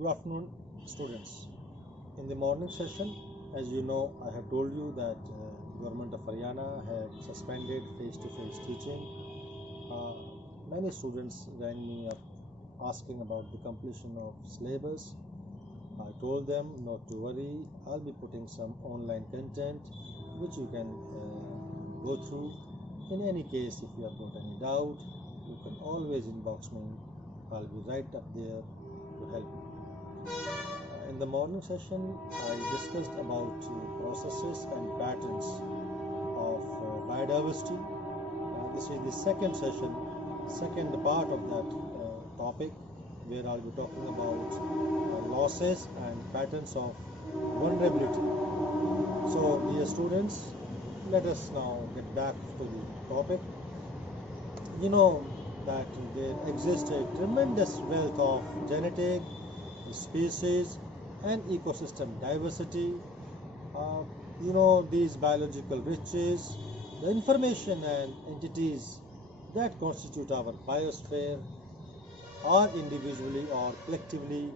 Good afternoon, students. In the morning session, as you know, I have told you that Government of Haryana had suspended face-to-face teaching. Uh, Many students rang me up asking about the completion of syllabus. I told them not to worry. I'll be putting some online content which you can go through. In any case, if you have got any doubt, you can always inbox me. I'll be right up there to help you. In the morning session, I discussed about processes and patterns of biodiversity. This is the second session, second part of that topic, where I'll be talking about losses and patterns of vulnerability. So, dear students, let us now get back to the topic. You know that there exists a tremendous wealth of genetic, species, and ecosystem diversity. Uh, these biological riches, the information and entities that constitute our biosphere are individually or collectively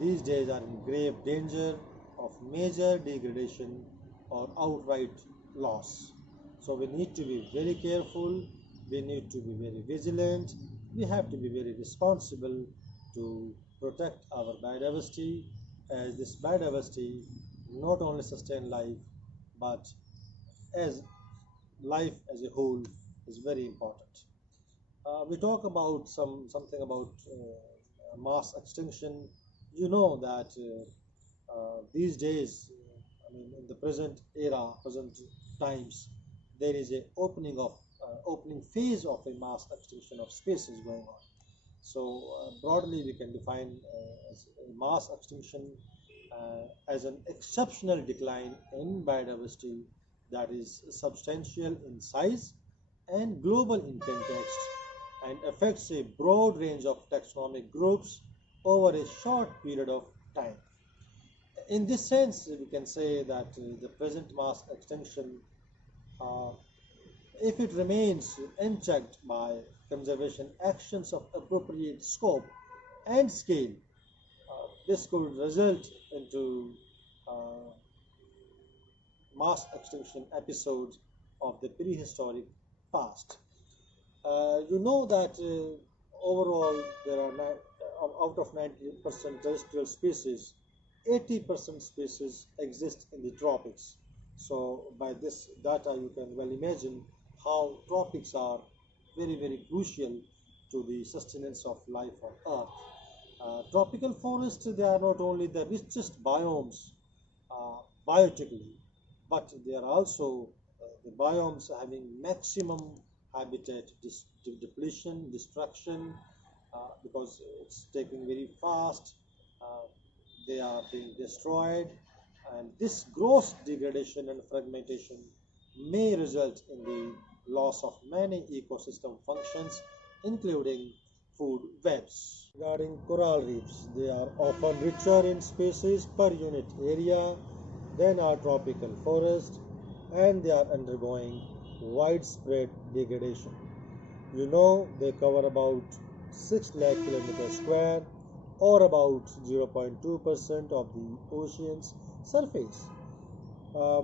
these days are in grave danger of major degradation or outright loss. So we need to be very careful, we need to be very vigilant, we have to be very responsible to protect our biodiversity, as this biodiversity not only sustain life but as life as a whole is very important. We talk about something about mass extinction. You know that these days, in the present era, present times, there is a opening phase of a mass extinction of species going on. So broadly, we can define as a mass extinction as an exceptional decline in biodiversity that is substantial in size and global in context and affects a broad range of taxonomic groups over a short period of time. In this sense, we can say that the present mass extinction, uh, if it remains unchecked by conservation actions of appropriate scope and scale, this could result into uh, mass extinction episodes of the prehistoric past. You know that overall there are out of 90% terrestrial species, 80% species exist in the tropics. So by this data, you can well imagine how tropics are very crucial to the sustenance of life on Earth. Tropical forests, they are not only the richest biomes uh, biotically, but they are also the biomes having maximum habitat depletion, destruction, because it's taking very fast. Uh, they are being destroyed, and this gross degradation and fragmentation may result in the loss of many ecosystem functions, including food webs. Regarding coral reefs, they are often richer in species per unit area than our tropical forest, and they are undergoing widespread degradation. You know, they cover about 6 lakh kilometers square or about 0.2% of the ocean's surface. Uh,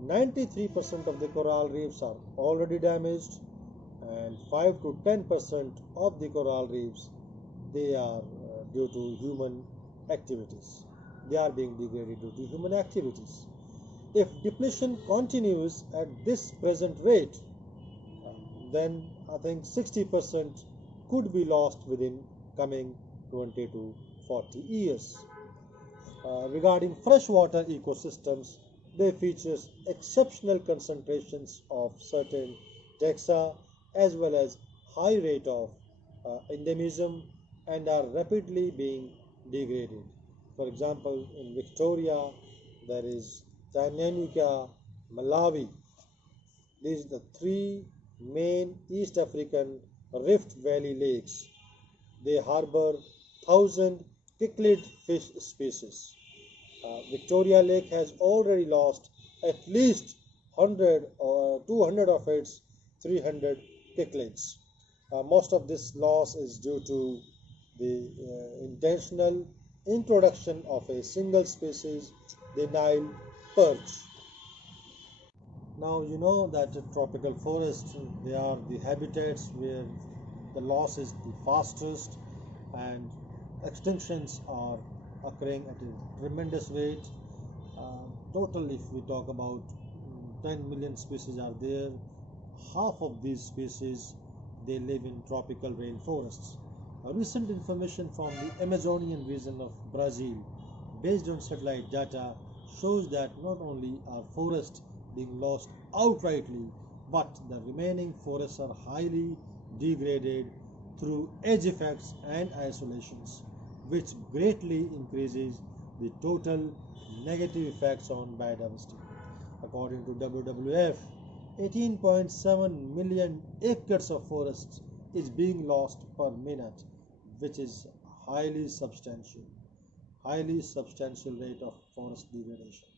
93% of the coral reefs are already damaged, and 5 to 10% of the coral reefs, they are due to human activities. They are being degraded due to human activities. If depletion continues at this present rate, then I think 60% could be lost within coming 20 to 40 years. Regarding freshwater ecosystems, they feature exceptional concentrations of certain taxa as well as high rate of endemism and are rapidly being degraded. For example, in Victoria, there is Tanganyika, Malawi. These are the three main East African Rift Valley lakes. They harbor 1,000 cichlid fish species. Victoria Lake has already lost at least 100 or 200 of its 300 cichlids. Most of this loss is due to the intentional introduction of a single species, the Nile perch. Now you know that tropical forests, they are the habitats where the loss is the fastest and extinctions are occurring at a tremendous rate. Total, if we talk about 10 million species are there, half of these species they live in tropical rainforests. Recent information from the Amazonian region of Brazil, based on satellite data, shows that not only are forests being lost outrightly, but the remaining forests are highly degraded through age effects and isolations, which greatly increases the total negative effects on biodiversity. According to WWF, 18.7 million acres of forests is being lost per minute, which is highly substantial rate of forest degradation.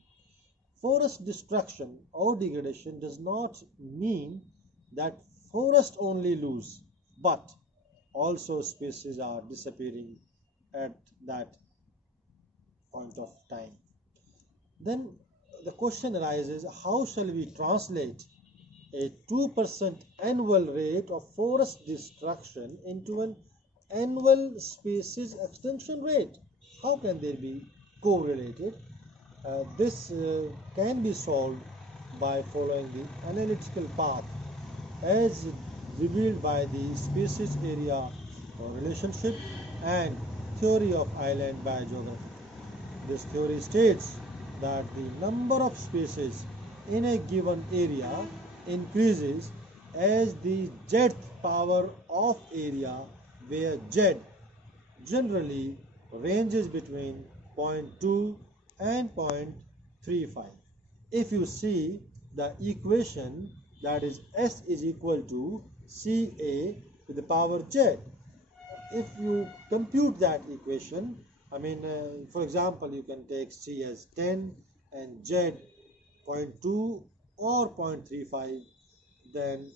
Forest destruction or degradation does not mean that forests only lose, but also species are disappearing at that point of time. Then the question arises, how shall we translate a 2% annual rate of forest destruction into an annual species extinction rate? How can they be correlated? This can be solved by following the analytical path as revealed by the species area relationship and theory of island biogeography. This theory states that the number of species in a given area increases as the jth power of area, where z generally ranges between zero point 0.2 and 0.35. If you see the equation, that is S is equal to Ca to the power z. If you compute that equation, for example, you can take C as 10 and Z 0.2 or 0.35, then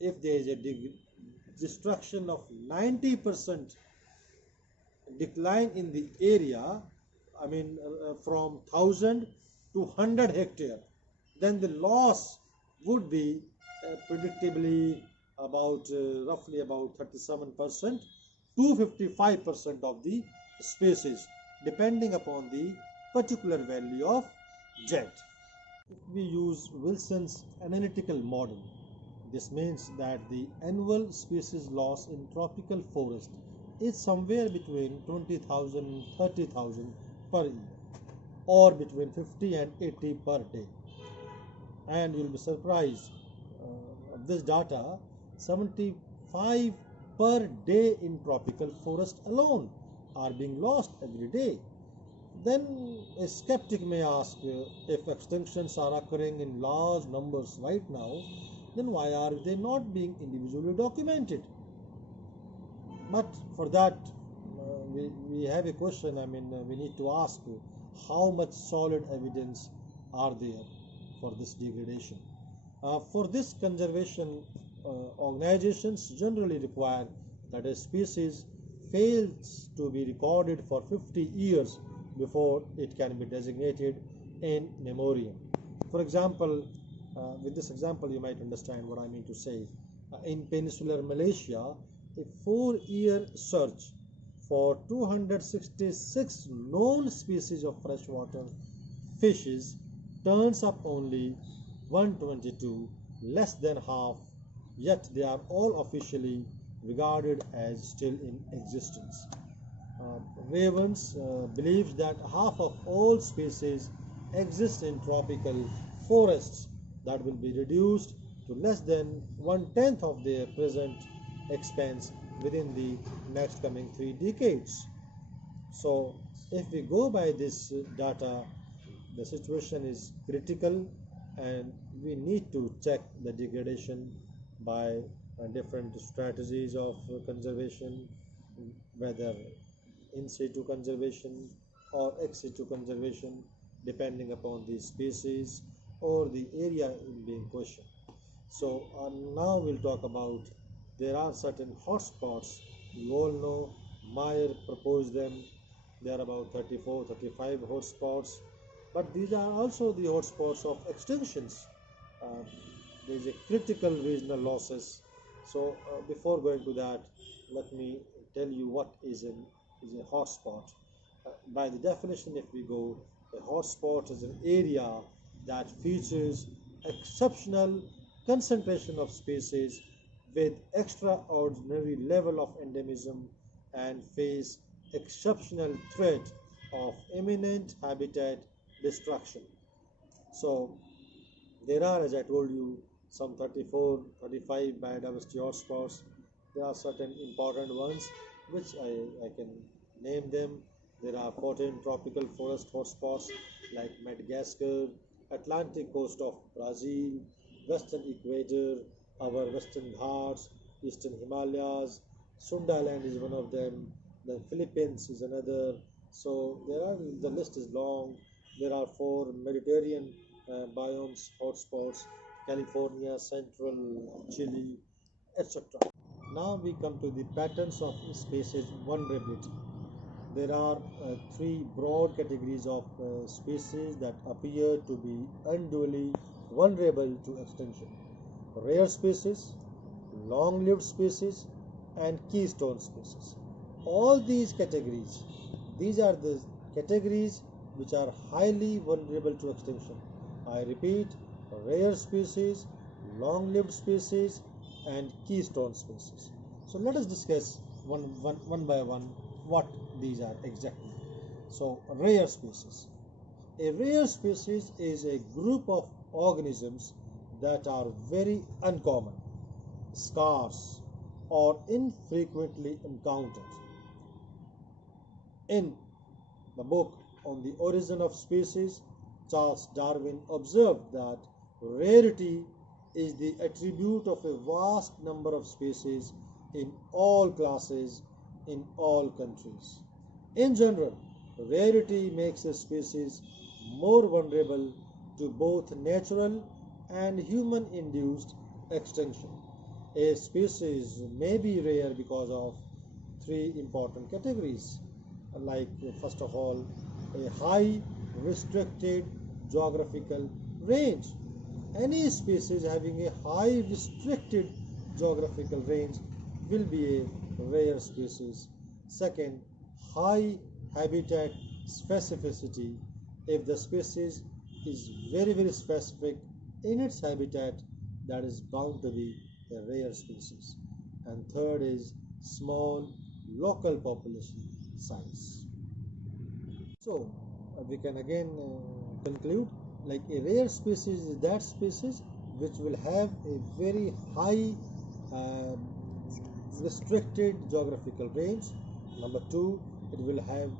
if there is a destruction of 90% decline in the area, from 1000 to 100 hectare, then the loss would be predictably about roughly about 37% to 55% of the species, depending upon the particular value of Z. If we use Wilson's analytical model, this means that the annual species loss in tropical forest is somewhere between 20,000 and 30,000 per year, or between 50 and 80 per day. And you'll be surprised, of this data, 75 per day in tropical forest alone are being lost every day. Then a skeptic may ask, if extinctions are occurring in large numbers right now, then why are they not being individually documented? But for that, we have a question. We need to ask, how much solid evidence are there for this degradation? For this, conservation organizations generally require that a species fails to be recorded for 50 years before it can be designated in memoriam. For example, with this example you might understand what I mean to say. In peninsular Malaysia, a 4-year search for 266 known species of freshwater fishes turns up only 122, less than half, yet they are all officially regarded as still in existence. Ravens believes that half of all species exist in tropical forests that will be reduced to less than 1/10 of their present expense within the next coming 3 decades. So if we go by this data, the situation is critical and we need to check the degradation by different strategies of conservation, whether in situ conservation or ex situ conservation, depending upon the species or the area in being questioned. So now we'll talk about, there are certain hotspots. You all know Meyer proposed them, There are about 34, 35 hotspots, but these are also the hotspots of extinctions. Uh, there is a critical regional losses. So before going to that, let me tell you what is a hotspot. By the definition, if we go, a hotspot is an area that features exceptional concentration of species with extraordinary level of endemism and face exceptional threat of imminent habitat destruction. So there are, as I told you, some 34, 35 biodiversity hotspots. There are certain important ones which I can name them. There are 14 tropical forest hotspots like Madagascar, Atlantic coast of Brazil, Western Equator, our Western Ghats, Eastern Himalayas. Sunda Island is one of them. The Philippines is another. So the list is long. There are four Mediterranean biomes hotspots: California, Central Chile, etc. Now we come to the patterns of species vulnerability. There are three broad categories of species that appear to be unduly vulnerable to extinction: rare species, long lived species, and keystone species. All these categories, these are the categories which are highly vulnerable to extinction. I repeat: rare species, long lived species, and keystone species. So let us discuss one by one what these are exactly. So, rare species. A rare species is a group of organisms that are very uncommon, scarce, or infrequently encountered. In the book on the origin of species, Charles Darwin observed that rarity is the attribute of a vast number of species in all classes, in all countries. In general, rarity makes a species more vulnerable to both natural and human-induced extinction. A species may be rare because of three important categories, like first of all, a high restricted geographical range. Any species having a high restricted geographical range will be a rare species. Second, high habitat specificity. If the species is very specific in its habitat, that is bound to be a rare species. And third is small local population size. So we can again conclude, like a rare species is that species which will have a very high uh, restricted geographical range. Number two, it will have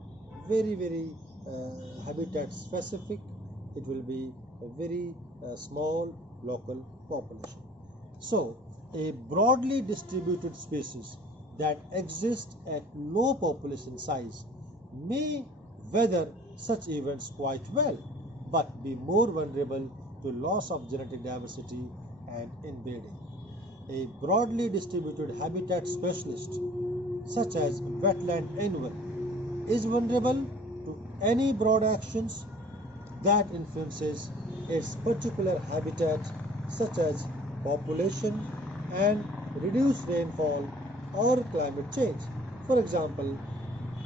very habitat specific. It will be a very small local population. So a broadly distributed species that exists at low population size may weather such events quite well, but be more vulnerable to loss of genetic diversity and inbreeding. A broadly distributed habitat specialist, such as wetland annual, is vulnerable to any broad actions that influences its particular habitat, such as population and reduced rainfall or climate change. For example,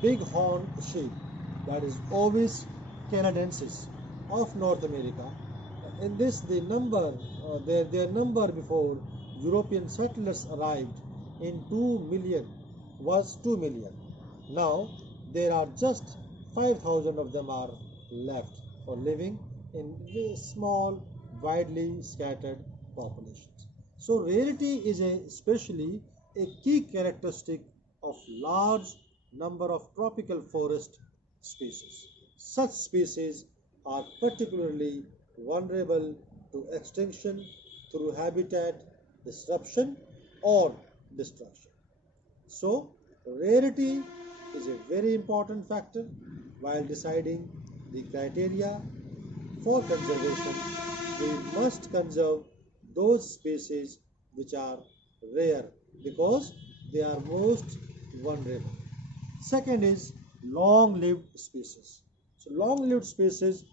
bighorn sheep, that is Ovis canadensis of North America. In this, their number before European settlers arrived in 2 million was 2 million. Now there are just 5,000 of them are left or living in small, widely scattered populations. So rarity is especially a key characteristic of large number of tropical forest species. Such species are particularly vulnerable to extinction through habitat disruption or destruction. So, rarity is a very important factor while deciding the criteria for conservation. We must conserve those species which are rare because they are most vulnerable. Second is long-lived species. So long-lived species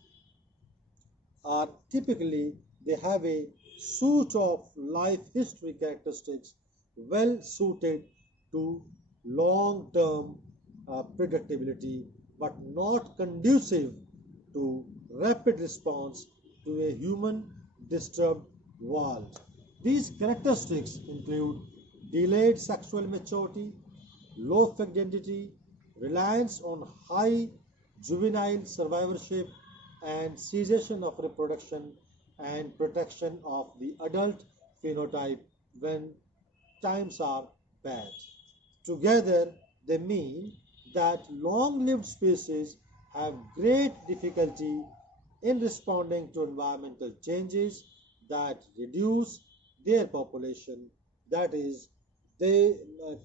are typically, they have a suite of life history characteristics well suited to long-term predictability, but not conducive to rapid response to a human disturbed world. These characteristics include delayed sexual maturity, low fecundity, reliance on high juvenile survivorship, and cessation of reproduction and protection of the adult phenotype when times are bad. Together, they mean that long-lived species have great difficulty in responding to environmental changes that reduce their population. That is, they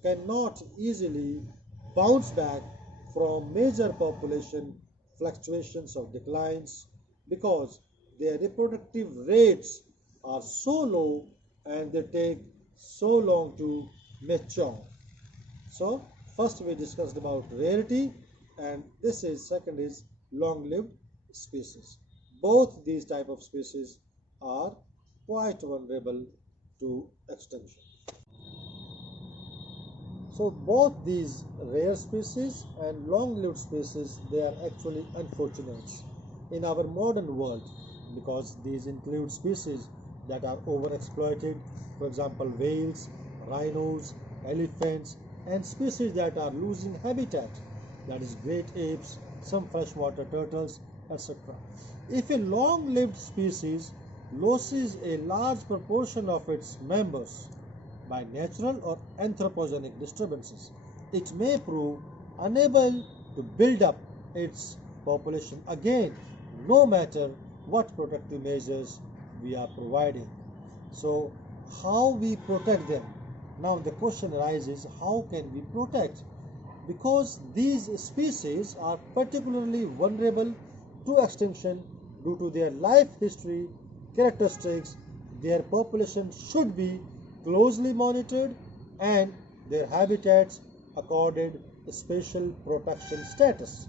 cannot easily bounce back from major population fluctuations or declines because their reproductive rates are so low and they take so long to mature. So first we discussed about rarity, and this is second is long-lived species. Both these type of species are quite vulnerable to extinction. So both these rare species and long-lived species, they are actually unfortunates in our modern world because these include species that are overexploited, for example whales, rhinos, elephants, and species that are losing habitat, that is great apes, some freshwater turtles, etc. If a long-lived species loses a large proportion of its members by natural or anthropogenic disturbances, it may prove unable to build up its population again, no matter what protective measures we are providing. So, how we protect them? Now the question arises, how can we protect? Because these species are particularly vulnerable to extinction due to their life history characteristics, their population should be closely monitored and their habitats accorded special protection status.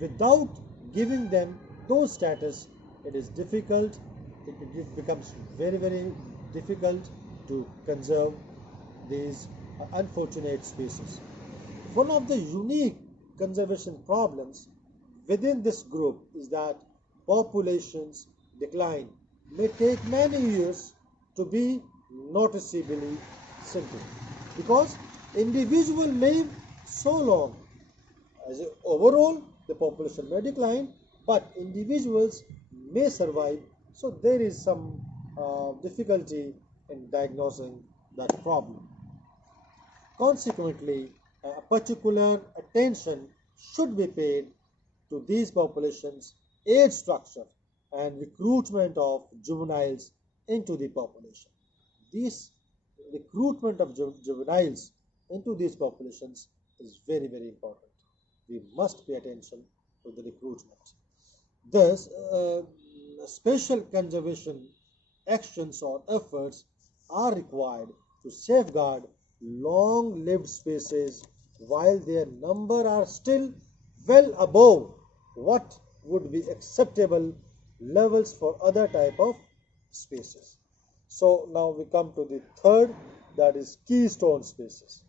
Without giving them those status, it is difficult, it becomes very difficult to conserve these unfortunate species. One of the unique conservation problems within this group is that populations decline may take many years to be noticeably simple because individuals live so long. As overall, the population may decline, but individuals may survive. So there is some difficulty in diagnosing that problem. Consequently, particular attention should be paid to these populations' age structure and recruitment of juveniles into the population. This recruitment of juveniles into these populations is very important. We must pay attention to the recruitment. Thus, special conservation actions or efforts are required to safeguard long-lived species while their number are still well above what would be acceptable levels for other type of species. So now we come to the third, that is keystone species.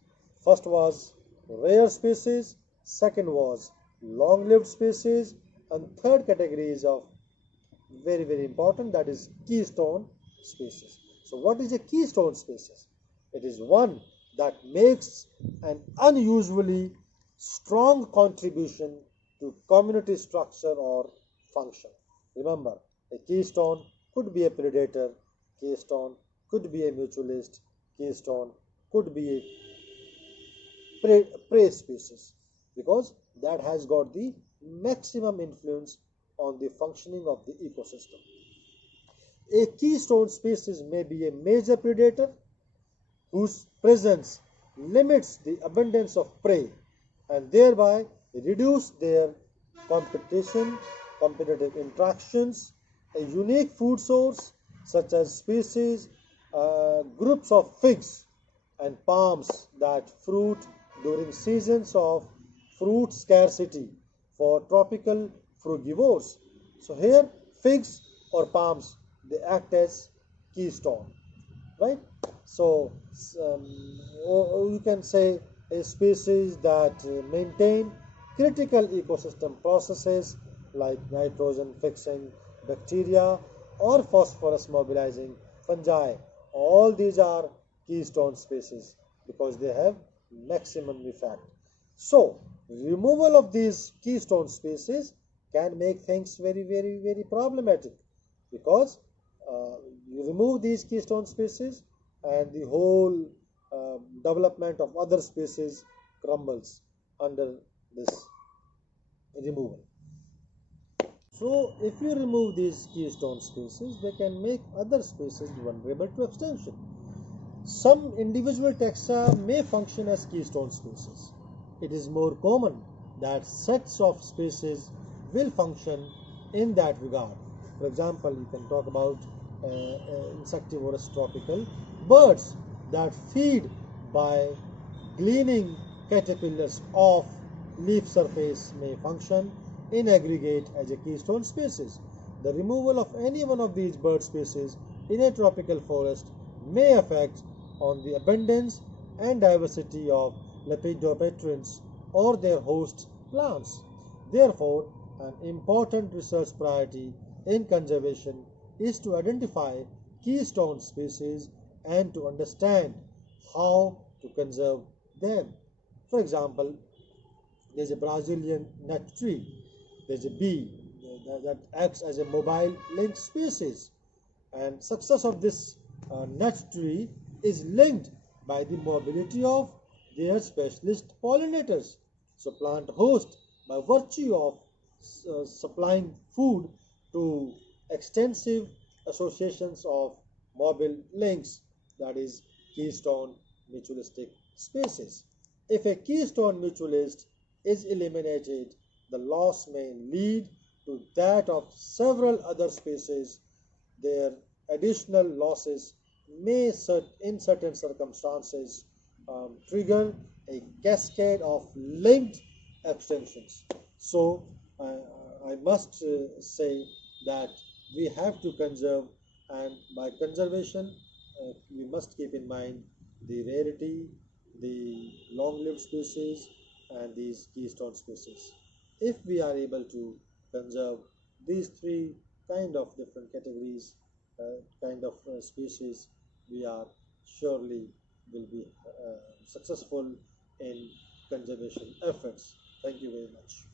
First was rare species, second was long-lived species, and third category is of very important, that is keystone species. So what is a keystone species? It is one that makes an unusually strong contribution to community structure or function. Remember, a keystone could be a predator, keystone could be a mutualist, keystone could be a prey species, because that has got the maximum influence on the functioning of the ecosystem. A keystone species may be a major predator whose presence limits the abundance of prey and thereby reduce their competitive interactions. A unique food source such as species, groups of figs and palms that fruit during seasons of fruit scarcity for tropical frugivores. So here figs or palms, they act as keystone, right? So or you can say a species that maintain critical ecosystem processes like nitrogen fixing bacteria or phosphorus mobilizing fungi. All these are keystone species because they have maximum effect. So removal of these keystone species can make things very problematic because uh, you remove these keystone species and the whole development of other species crumbles under this removal. So if you remove these keystone species, they can make other species vulnerable to extinction. Some individual taxa may function as keystone species. It is more common that sets of species will function in that regard. For example, you can talk about insectivorous tropical birds that feed by gleaning caterpillars off leaf surface may function in aggregate as a keystone species. The removal of any one of these bird species in a tropical forest may affect on the abundance and diversity of lepidopterans or their host plants. Therefore, an important research priority in conservation is to identify keystone species and to understand how to conserve them. For example, there's a Brazilian nut tree, there's a bee that acts as a mobile link species, and success of this nut tree is linked by the mobility of their specialist pollinators. So plant host by virtue of supplying food to extensive associations of mobile links, that is keystone mutualistic species. If a keystone mutualist is eliminated, the loss may lead to that of several other species. Their additional losses may, in certain circumstances, trigger a cascade of linked extinctions. So, I must say that we have to conserve, and by conservation, we must keep in mind the rarity, the long-lived species, and these keystone species. If we are able to conserve these three kind of different categories, kind of species, we are surely will be successful in conservation efforts. Thank you very much.